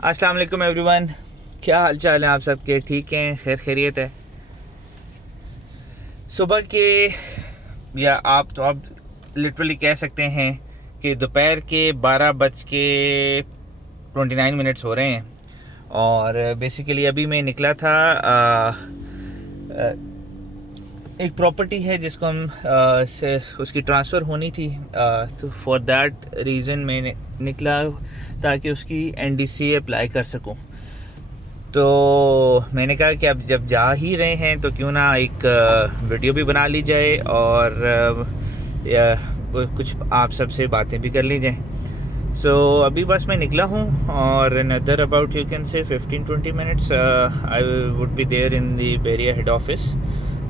अस्सलाम वालेकुम एवरीवन। क्या हाल चाल है आप सबके? ठीक हैं? खैर खैरियत है? सुबह के या आप लिटरली कह सकते हैं कि दोपहर के 12:29 हो रहे हैं। और बेसिकली अभी मैं निकला था। एक प्रॉपर्टी है जिसको हम उसकी ट्रांसफ़र होनी थी, तो फॉर दैट रीज़न मैं निकला ताकि उसकी एनडीसी अप्लाई कर सकूं। तो मैंने कहा कि अब जब जा ही रहे हैं तो क्यों ना एक वीडियो भी बना ली जाए और कुछ आप सबसे बातें भी कर ली जाएँ। सो अभी बस मैं निकला हूँ और another about you can say 15-20 minutes I would be there in the Bahria head office.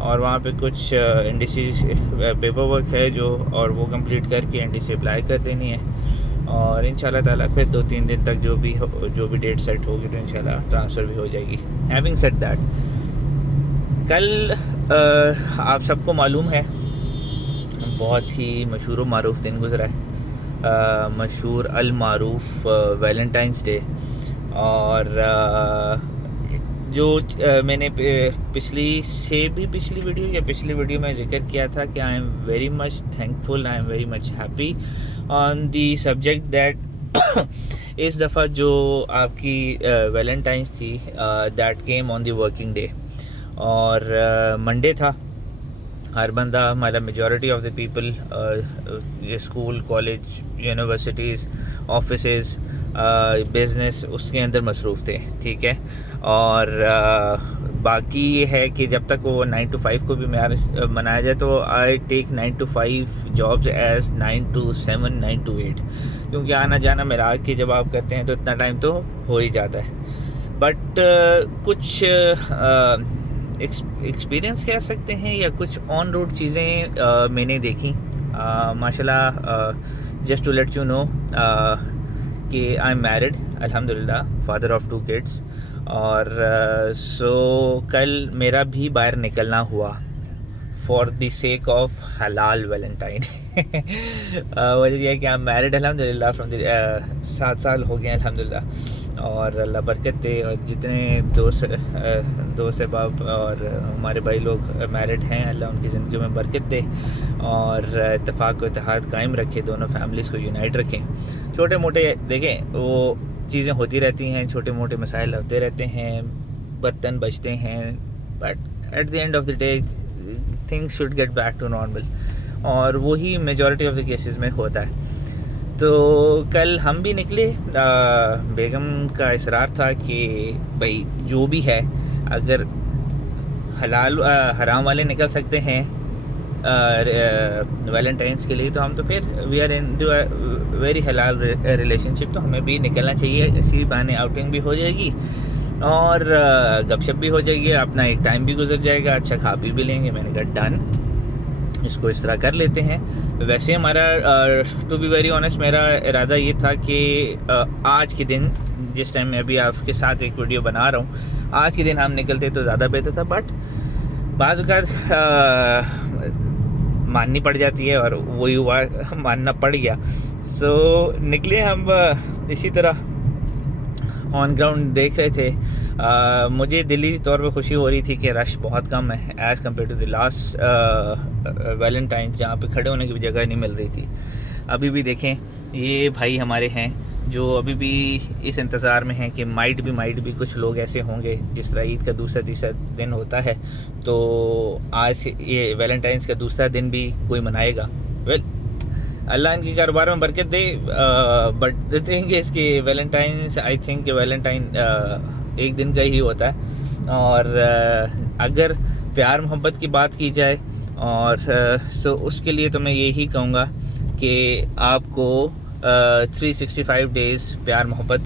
और वहाँ पे कुछ एनडीसी पेपर वर्क है जो, और वो कंप्लीट करके एनडीसी अप्लाई कर देनी है। और इंशाल्लाह ताला फिर 2-3 दिन तक जो भी डेट सेट होगी तो इंशाल्लाह ट्रांसफ़र भी हो जाएगी। हैविंग सेड दैट, कल आप सबको मालूम है बहुत ही मशहूर व मारूफ दिन गुजरा है, मशहूर अल मारूफ वैलेंटाइंस डे। और जो मैंने पिछली वीडियो में जिक्र किया था कि I am very much thankful, I am very much happy on the subject that इस दफ़ा जो आपकी वैलेंटाइंस थी that came on the working day. और मंडे था। हर बंदा, मतलब majority of the people school, college, universities, offices, business उसके अंदर मसरूफ़ थे, ठीक है। और बाकी ये है कि जब तक वो 9 to 5 को भी मनाया जाए तो I take 9 to 5 jobs as 9 to 7, 9 to 8, क्योंकि आना जाना मेरा के जब आप करते हैं तो इतना टाइम तो हो ही जाता है। बट कुछ एक्सपीरियंस कह सकते हैं या कुछ ऑन रोड चीज़ें मैंने देखी माशाल्लाह। Just to let you know कि आई एम मैरिड, अल्हम्दुलिल्लाह, फादर ऑफ 2 kids। और सो कल मेरा भी बाहर निकलना हुआ फॉर द सेक ऑफ हलाल वैलेंटाइन। वजह यह है कि आई एम मैरिड अल्हम्दुलिल्लाह फ्रॉम 7 साल हो गए अल्हम्दुलिल्लाह। और अल्लाह बरकत दे। और जितने दोस्त अहबाब और हमारे भाई लोग मैरिड हैं, अल्लाह उनकी ज़िंदगी में बरकत दे और इत्तेफाक व इत्तेहाद कायम रखे, दोनों फैमिलीज़ को यूनाइट रखें। छोटे मोटे देखें वो चीज़ें होती रहती हैं, छोटे मोटे मसाइल होते रहते हैं, बर्तन बचते हैं, but at the end of the day things should get back to normal. और वही मेजॉरिटी ऑफ द केसेस में होता है। तो कल हम भी निकले। बेगम का इसरार था कि भाई जो भी है, अगर हलाल हराम वाले निकल सकते हैं वैलेंटाइंस के लिए, तो हम तो फिर वी आर इन वेरी हलाल रिलेशनशिप, तो हमें भी निकलना चाहिए। इसी बहाने आउटिंग भी हो जाएगी और गपशप भी हो जाएगी, अपना एक टाइम भी गुजर जाएगा, अच्छा खा पी भी लेंगे। मैंने कहा डन, इसको इस तरह कर लेते हैं। वैसे हमारा टू बी वेरी ऑनेस्ट मेरा इरादा ये था कि आज के दिन, जिस टाइम मैं अभी आपके साथ एक वीडियो बना रहा हूँ, आज के दिन हम निकलते तो ज़्यादा बेहतर था। बट बाज़ औक़ात माननी पड़ जाती है और वही हुआ, मानना पड़ गया। सो निकले हम इसी तरह ऑन ग्राउंड देख रहे थे। मुझे दिली तौर पे खुशी हो रही थी कि रश बहुत कम है as compare to the last Valentine, जहाँ पे खड़े होने की भी जगह नहीं मिल रही थी। अभी भी देखें, ये भाई हमारे हैं जो अभी भी इस इंतज़ार में हैं कि माइट भी कुछ लोग ऐसे होंगे, जिस तरह ईद का दूसरा तीसरा दिन होता है तो आज ये वैलेंटाइंस का दूसरा दिन भी कोई मनाएगा। वेल, अल्लाह इनके कारोबार में बरकत दे। बट द थिंग इज़ कि वैलेंटाइंस, आई थिंक वैलेंटाइन एक दिन का ही होता है। और अगर प्यार मोहब्बत की बात की जाए और सो उसके लिए तो मैं यही कहूँगा कि आपको 365 डेज़ प्यार मोहब्बत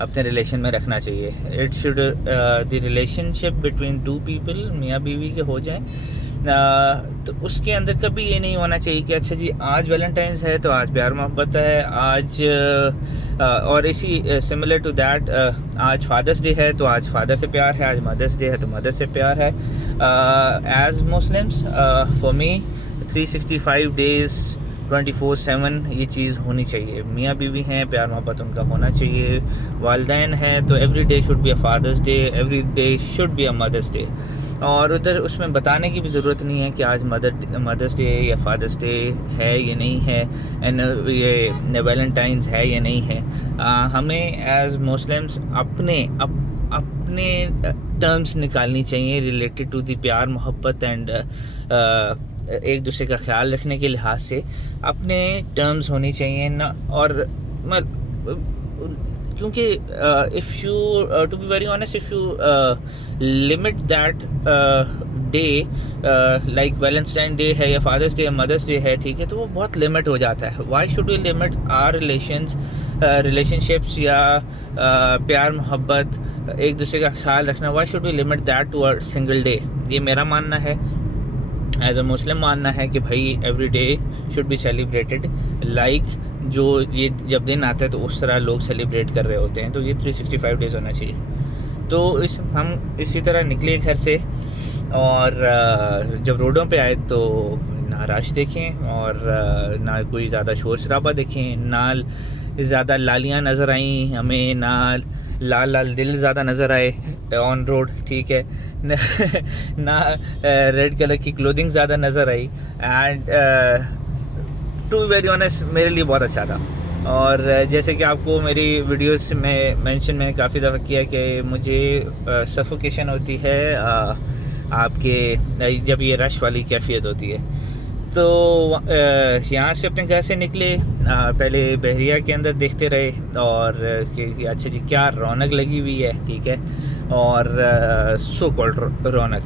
अपने रिलेशन में रखना चाहिए। It should the relationship between 2 people, मियाँ बीवी के हो जाएं, तो उसके अंदर कभी ये नहीं होना चाहिए कि अच्छा जी आज वैलेंटाइंस है तो आज प्यार मोहब्बत है, आज और इसी सिमिलर टू दैट आज फादर्स डे है तो आज फादर से प्यार है, आज मदर्स डे है तो मदर से प्यार है। As Muslims for me 365 days 24/7 ये चीज़ होनी चाहिए। मियाँ बीवी हैं, प्यार मोहब्बत उनका होना चाहिए। वालिदैन हैं तो every day should be a father's day, every day should be a mother's day. और उधर उसमें बताने की भी ज़रूरत नहीं है कि आज मदर्स डे या फादर्स डे है या नहीं है, एंड ये वैलेंटाइंस है या नहीं है। हमें एज मुस्लिम्स अपने टर्म्स निकालनी चाहिए रिलेटेड टू दी प्यार मोहब्बत एंड एक दूसरे का ख्याल रखने के लिहाज से अपने टर्म्स होनी चाहिए ना। और क्योंकि if you to be very honest, if you limit that day like Valentine day है या फादर्स डे या मदर्स डे है, ठीक है, तो वो बहुत लिमिट हो जाता है। Why should we limit our relationships या प्यार मोहब्बत, एक दूसरे का ख्याल रखना, why should we limit that to a single day. ये मेरा मानना है, एज अ मुस्लिम मानना है कि भाई every day should be celebrated like जो ये जब दिन आता है तो उस तरह लोग सेलिब्रेट कर रहे होते हैं। तो ये 365 डेज़ होना चाहिए। तो हम इसी तरह निकले घर से, और जब रोडों पे आए तो ना रश देखें और ना कोई ज़्यादा शोर शराबा देखें, ना ज़्यादा लालियाँ नज़र आई हमें, ना लाल दिल ज़्यादा नज़र आए ऑन रोड, ठीक है, ना रेड कलर की क्लोथिंग ज़्यादा नज़र आई। And to be very honest मेरे लिए बहुत अच्छा था। और जैसे कि आपको मेरी वीडियोस में मैंने काफ़ी दफ़ा किया कि मुझे सफोकेशन होती है आपके जब ये रश वाली कैफियत होती है। तो यहाँ से अपने घर से निकले, पहले बहरिया के अंदर देखते रहे और कि अच्छा जी क्या रौनक लगी हुई है, ठीक है, और सो कॉल्ड रौनक।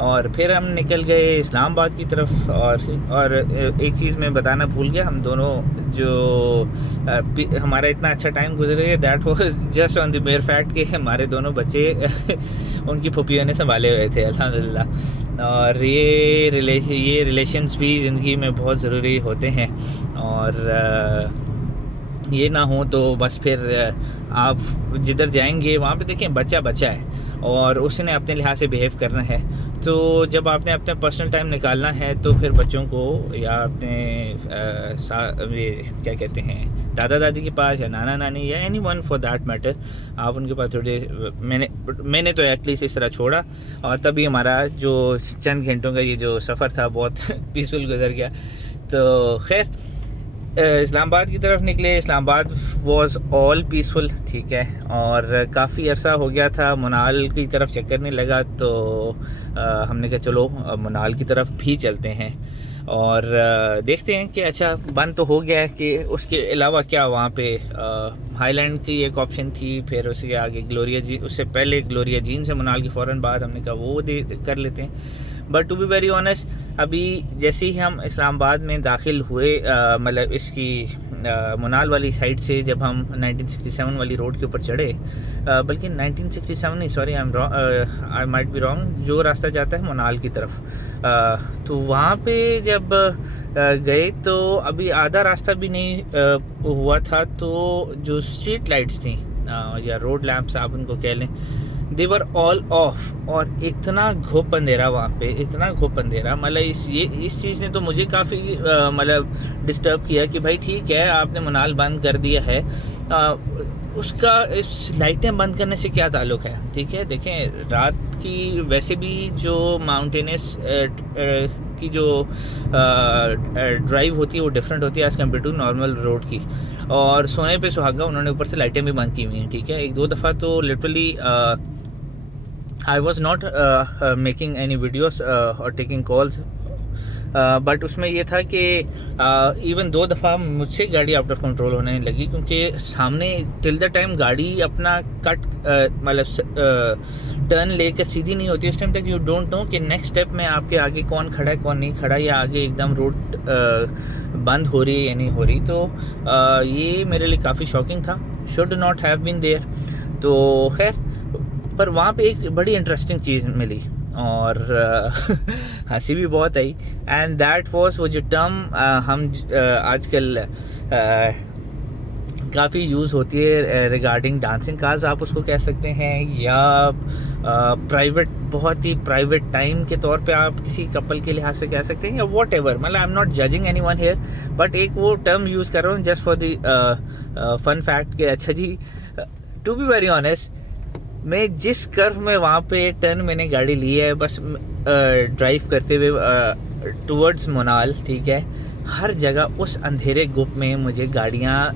और फिर हम निकल गए इस्लामाबाद की तरफ। और एक चीज़ मैं बताना भूल गया, हम दोनों जो हमारा इतना अच्छा टाइम गुजर गया, that was just on the mayor fact कि हमारे दोनों बच्चे उनकी फुफियों ने संभाले हुए थे, अल्हम्दुलिल्लाह। और ये रिलेशंस भी ज़िंदगी में बहुत ज़रूरी होते हैं, और ये ना हो तो बस फिर आप जिधर जाएंगे वहाँ पे देखें बच्चा है और उसने अपने लिहाज से बिहेव करना है। तो जब आपने अपने पर्सनल टाइम निकालना है तो फिर बच्चों को या अपने ये क्या कहते हैं दादा दादी के पास या नाना नानी या any one for that matter, आप उनके पास थोड़े मैंने तो एटलीस्ट इस तरह छोड़ा, और तभी हमारा जो चंद घंटों का ये जो सफ़र था बहुत पीसफुल गुजर गया। तो खैर इस्लामाबाद की तरफ निकले। इस्लामाबाद वाज ऑल पीसफुल, ठीक है, और काफ़ी अरसा हो गया था मुनाल की तरफ चक्कर नहीं लगा, तो हमने कहा चलो मुनाल की तरफ भी चलते हैं और देखते हैं कि अच्छा बंद तो हो गया है कि उसके अलावा क्या वहाँ पे हाईलैंड की एक ऑप्शन थी, फिर उसके आगे ग्लोरिया जी, उससे पहले ग्लोरिया जीन से मुनाल के फ़ौरन बाद हमने कहा वो कर लेते हैं। But to be very honest अभी जैसे ही हम इस्लामाबाद में दाखिल हुए, मतलब इसकी मुनाल वाली साइड से जब हम 1967 वाली रोड के ऊपर चढ़े, बल्कि 1967 नहीं, sorry I might be wrong, जो रास्ता जाता है मुनाल की तरफ, तो वहाँ पे जब गए तो अभी आधा रास्ता भी नहीं हुआ था, तो जो स्ट्रीट लाइट्स थी या रोड लैंप्स आप उनको कह लें, दे वर ऑल ऑफ, और इतना घुप अंधेरा वहाँ पे, इतना घुप अंधेरा, मतलब इस चीज़ ने तो मुझे काफ़ी मतलब डिस्टर्ब किया कि भाई ठीक है आपने मुनाल बंद कर दिया है, उसका इस लाइटें बंद करने से क्या ताल्लुक़ है, ठीक है। देखें रात की वैसे भी जो माउंटेनस की जो ड्राइव होती है वो डिफरेंट होती है as compare to normal road की, और सोने पे सुहागा उन्होंने ऊपर से लाइटें भी बंद की हुई हैं, ठीक है। एक दो दफ़ा तो literally I was not making any videos or taking calls, but उसमें ये था कि इवन 2 दफ़ा मुझसे गाड़ी आउट ऑफ कंट्रोल होने लगी, क्योंकि सामने टिल द टाइम गाड़ी अपना कट मतलब टर्न लेकर सीधी नहीं होती, उस टाइम तक यू डोंट नो कि नेक्स्ट स्टेप में आपके आगे कौन खड़ा है कौन नहीं खड़ा, या आगे एकदम रोड बंद हो रही है या नहीं हो रही। तो ये मेरे लिए काफ़ी शॉकिंग था, should not have been there. तो खैर पर वहाँ पे एक बड़ी इंटरेस्टिंग चीज़ मिली और हंसी भी बहुत आई, एंड दैट वाज वो जो टर्म हम आजकल काफ़ी यूज़ होती है रिगार्डिंग डांसिंग कार्स आप उसको कह सकते हैं, या प्राइवेट, बहुत ही प्राइवेट टाइम के तौर पे आप किसी कपल के लिहाज से कह सकते हैं, या वॉट एवर, मतलब I am not judging any one here, but एक वो टर्म यूज़ कर रहा हूँ just for the fun fact के। अच्छा जी, टू बी वेरी ऑनेस्ट, मैं जिस कर्व में वहाँ पे टर्न मैंने गाड़ी ली है, बस ड्राइव करते हुए टुवर्ड्स मोनाल, ठीक है, हर जगह उस अंधेरे गुप में मुझे गाड़ियाँ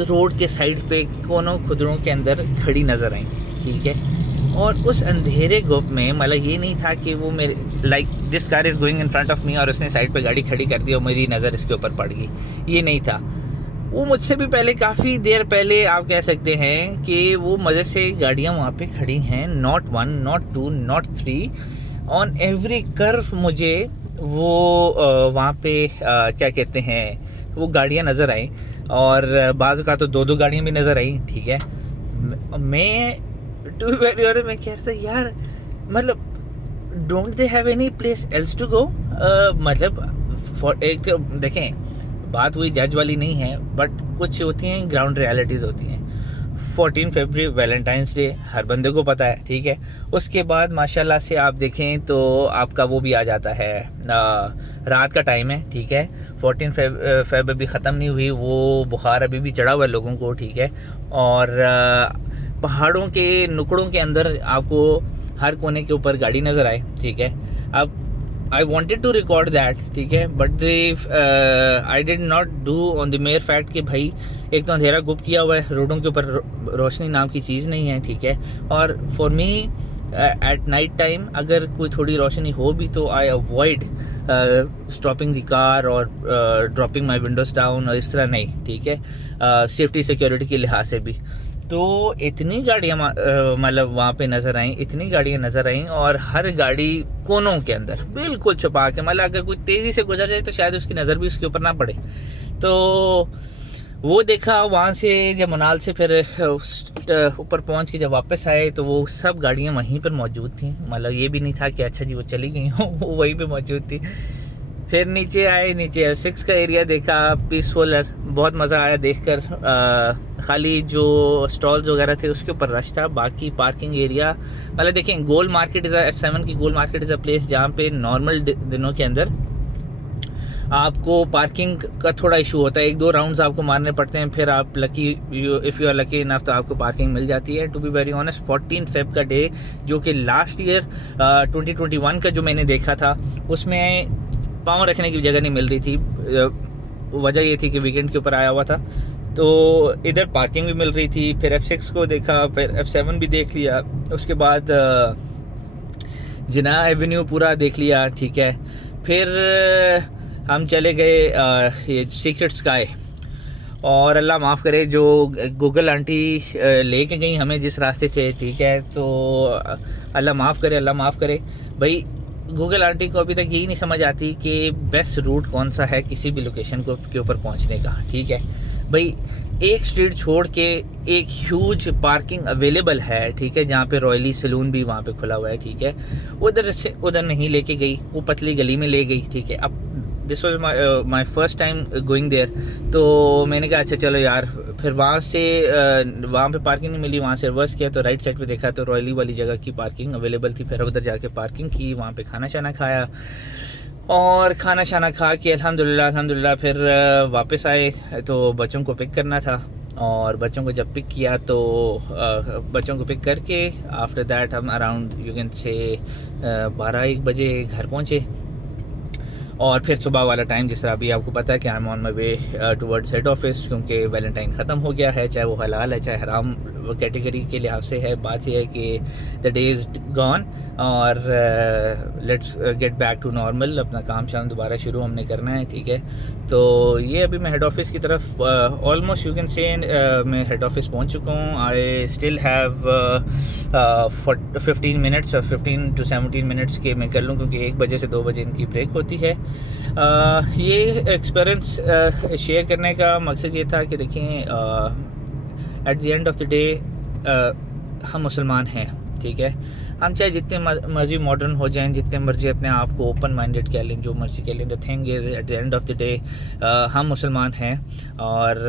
रोड के साइड पे कोनों खुदरों के अंदर खड़ी नज़र आई, ठीक है। और उस अंधेरे गुप में मतलब ये नहीं था कि वो मेरे like this car is going in front of me और उसने साइड पे गाड़ी खड़ी कर दी और मेरी नज़र इसके ऊपर पड़ गई, ये नहीं था। वो मुझसे भी पहले, काफ़ी देर पहले आप कह सकते हैं कि वो मज़े से गाड़ियाँ वहाँ पे खड़ी हैं, not 1 not 2 not 3, on every curve मुझे वो वहाँ पे क्या कहते हैं वो गाड़ियाँ नज़र आई, और बाज़ का तो 2-2 गाड़ियाँ भी नज़र आई, ठीक है। मैं टू बी वेरी ऑनेस्ट मैं कह रहा था यार, मतलब don't they have any place else to go, मतलब फॉर एक तो देखें, बात हुई जज वाली नहीं है, बट कुछ होती हैं ग्राउंड रियलिटीज़ होती हैं। 14 फरवरी वैलेंटाइंस डे हर बंदे को पता है, ठीक है। उसके बाद माशाल्लाह से आप देखें तो आपका वो भी आ जाता है, रात का टाइम है, ठीक है। 14 फेब अभी ख़त्म नहीं हुई, वो बुखार अभी भी चढ़ा हुआ है लोगों को, ठीक है। और पहाड़ों के नुकड़ों के अंदर आपको हर कोने के ऊपर गाड़ी नज़र आए, ठीक है। अब I wanted to record that, ठीक है, but I did not do on the mere fact कि भाई एक तो अंधेरा गुप किया हुआ है, रोडों के ऊपर रोशनी नाम की चीज़ नहीं है, ठीक है। और for me at night time अगर कोई थोड़ी रोशनी हो भी तो I avoid stopping the car और ड्रॉपिंग माई विंडोज डाउन और इस तरह नहीं, ठीक है, सेफ्टी सिक्योरिटी के लिहाज से भी। तो इतनी गाड़ियाँ मतलब वहाँ पे नज़र आई, इतनी गाड़ियाँ नज़र आई, और हर गाड़ी कोनों के अंदर बिल्कुल छुपा के, मतलब अगर कोई तेज़ी से गुजर जाए तो शायद उसकी नज़र भी उसके ऊपर ना पड़े। तो वो देखा वहाँ से, जब मनाल से फिर ऊपर पहुँच के जब वापस आए तो वो सब गाड़ियाँ वहीं पर मौजूद थी, मतलब ये भी नहीं था कि अच्छा जी वो चली गई हो, वो वहीं पे मौजूद थी। फिर नीचे आए, नीचे F6 का एरिया देखा, पीसफुल, बहुत मज़ा आया देखकर। खाली जो स्टॉल्स वगैरह थे उसके ऊपर रश था, बाकी पार्किंग एरिया, मतलब देखें गोल मार्केट इज़ F7 की गोल मार्केट इज़ अ प्लेस जहाँ पे नॉर्मल दिनों के अंदर आपको पार्किंग का थोड़ा इशू होता है, 1-2 राउंड्स आपको मारने पड़ते हैं, फिर आप lucky, if you are lucky enough तो आपको पार्किंग मिल जाती है। To be very honest 14 Feb का डे जो कि लास्ट ईयर 2021 का जो मैंने देखा था उसमें पाँव रखने की जगह नहीं मिल रही थी, वजह ये थी कि वीकेंड के ऊपर आया हुआ था, तो इधर पार्किंग भी मिल रही थी। फिर F6 को देखा, फिर F7 भी देख लिया, उसके बाद जिना एवेन्यू पूरा देख लिया, ठीक है। फिर हम चले गए ये सीक्रेट स्काई, और अल्लाह माफ़ करे जो गूगल आंटी लेके गई हमें जिस रास्ते से, ठीक है, तो अल्लाह माफ़ करे, अल्लाह माफ़ करे भाई। गूगल आंटी को अभी तक यही नहीं समझ आती कि बेस्ट रूट कौन सा है किसी भी लोकेशन को के ऊपर पहुंचने का, ठीक है भाई। एक स्ट्रीट छोड़ के एक ह्यूज पार्किंग अवेलेबल है, ठीक है, जहाँ पे रॉयली सैलून भी वहाँ पे खुला हुआ है, ठीक है। उधर नहीं लेके गई, वो पतली गली में ले गई, ठीक है। अब this was my first time going there, तो मैंने कहा अच्छा चलो यार। फिर वहाँ पे पार्किंग नहीं मिली, वहाँ से रिवर्स किया तो राइट साइड पे देखा तो रॉयली वाली जगह की पार्किंग अवेलेबल थी। फिर उधर जाके पार्किंग की, वहाँ पे खाना शाना खाया, और खाना शाना खा के अल्हम्दुलिल्लाह फिर वापस आए तो बच्चों को पिक करना था। और बच्चों को जब पिक किया तो बच्चों को पिक करके आफ्टर दैट हम अराउंड यू कैन से 12-1 बजे घर पहुँचे। और फिर सुबह वाला टाइम जिस तरह अभी आपको पता है कि I M on my way towards head office, क्योंकि वैलेंटाइन ख़त्म हो गया है, चाहे वो हलाल है चाहे हराम कैटेगरी के लिहाज से है। बात यह है कि द डे इज़ गॉन और let's get back to normal, अपना काम शाम दोबारा शुरू हमने करना है, ठीक है। तो ये अभी मैं हेड ऑफिस की तरफ ऑलमोस्ट यू कैन से मैं हेड ऑफिस पहुंच चुका हूँ। I still have 15 minutes, 15 to 17 minutes के मैं कर लूँ, क्योंकि 1 बजे से 2 बजे इनकी ब्रेक होती है। ये एक्सपीरियंस शेयर करने का मकसद ये था कि देखें eight the end of the day हम मुसलमान हैं, ठीक है। हम चाहे जितने मर्जी मॉडर्न हो जाएं, जितने मर्जी अपने आप को ओपन माइंडेड कह लें, जो मर्जी कह लें, the thing is eight the end of the day हम मुसलमान हैं, और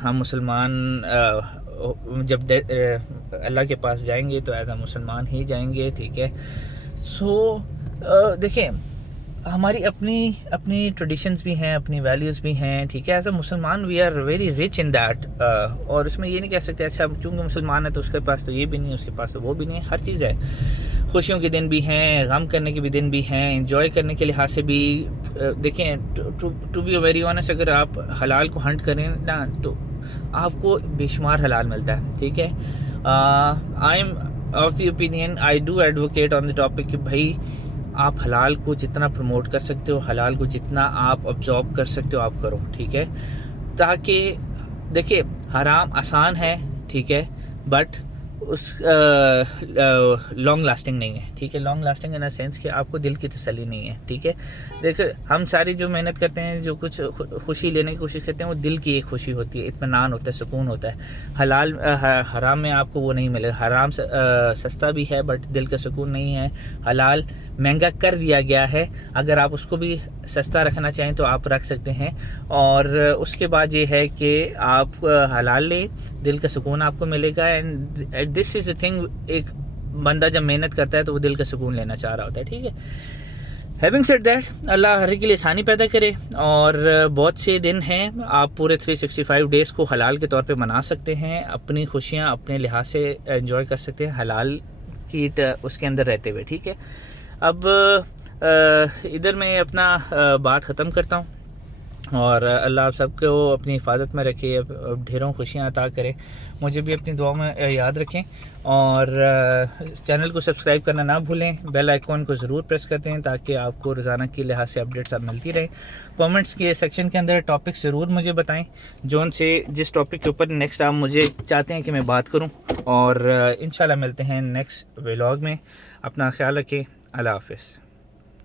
हम मुसलमान जब अल्लाह के पास जाएंगे तो एज अ मुसलमान ही जाएंगे, ठीक है। सो देखिए, हमारी अपनी ट्रेडिशंस भी हैं, अपनी वैल्यूज़ भी हैं, ठीक है। एज अ मुसलमान we are very rich in that, और इसमें ये नहीं कह सकते अच्छा चूँकि मुसलमान है तो उसके पास तो ये भी नहीं, उसके पास तो वो भी नहीं, हर चीज़ है। खुशियों के दिन भी हैं, गम करने के भी दिन भी हैं, एंजॉय करने के लिहाज से भी। देखें, टू बी वेरी ऑनेस्ट, अगर आप हलाल को हंट करें ना तो आपको बेशुमार हलाल मिलता है, ठीक है। I am of the opinion, I do advocate on the topic कि भाई आप हलाल को जितना प्रमोट कर सकते हो, हलाल को जितना आप अब्जॉर्ब कर सकते हो आप करो, ठीक है। ताकि देखिए, हराम आसान है, ठीक है, बट उस लॉन्ग लास्टिंग नहीं है, ठीक है। Long lasting in a sense कि आपको दिल की तसल्ली नहीं है, ठीक है। देखिए, हम सारी जो मेहनत करते हैं, जो कुछ खुशी लेने की कोशिश करते हैं, वो दिल की एक खुशी होती है, इत्मीनान होता है, सुकून होता है। हलाल हराम में आपको वो नहीं मिलेगा। हराम सस्ता भी है बट दिल का सुकून नहीं है। हलाल महंगा कर दिया गया है, अगर आप उसको भी सस्ता रखना चाहें तो आप रख सकते हैं। और उसके बाद ये है कि आप हलाल लें, दिल का सुकून आपको मिलेगा। And this is the thing, एक बंदा जब मेहनत करता है तो वो दिल का सुकून लेना चाह रहा होता है, ठीक है। हैविंग सेड दैट, अल्लाह हर के लिए आसानी पैदा करे, और बहुत से दिन हैं, आप पूरे 365 डेज़ को हलाल के तौर पे मना सकते हैं, अपनी खुशियाँ अपने लिहाज से एंजॉय कर सकते हैं हलाल की उसके अंदर रहते हुए, ठीक है। अब इधर मैं अपना बात ख़त्म करता हूँ, और अल्लाह आप सबको अपनी हिफाजत में रखे, ढेरों खुशियाँ अता करें, मुझे भी अपनी दुआ में याद रखें, और चैनल को सब्सक्राइब करना ना भूलें, बेल आइकॉन को ज़रूर प्रेस कर दें ताकि आपको रोज़ाना के लिहाज से अपडेट्स आप मिलती रहें। कमेंट्स के सेक्शन के अंदर टॉपिक ज़रूर मुझे बताएं, जोन से जिस टॉपिक के ऊपर नेक्स्ट आप मुझे चाहते हैं कि मैं बात करूं, और इंशाल्लाह मिलते हैं नेक्स्ट व्लॉग में। अपना ख्याल रखें, अल्लाह हाफ़िज़।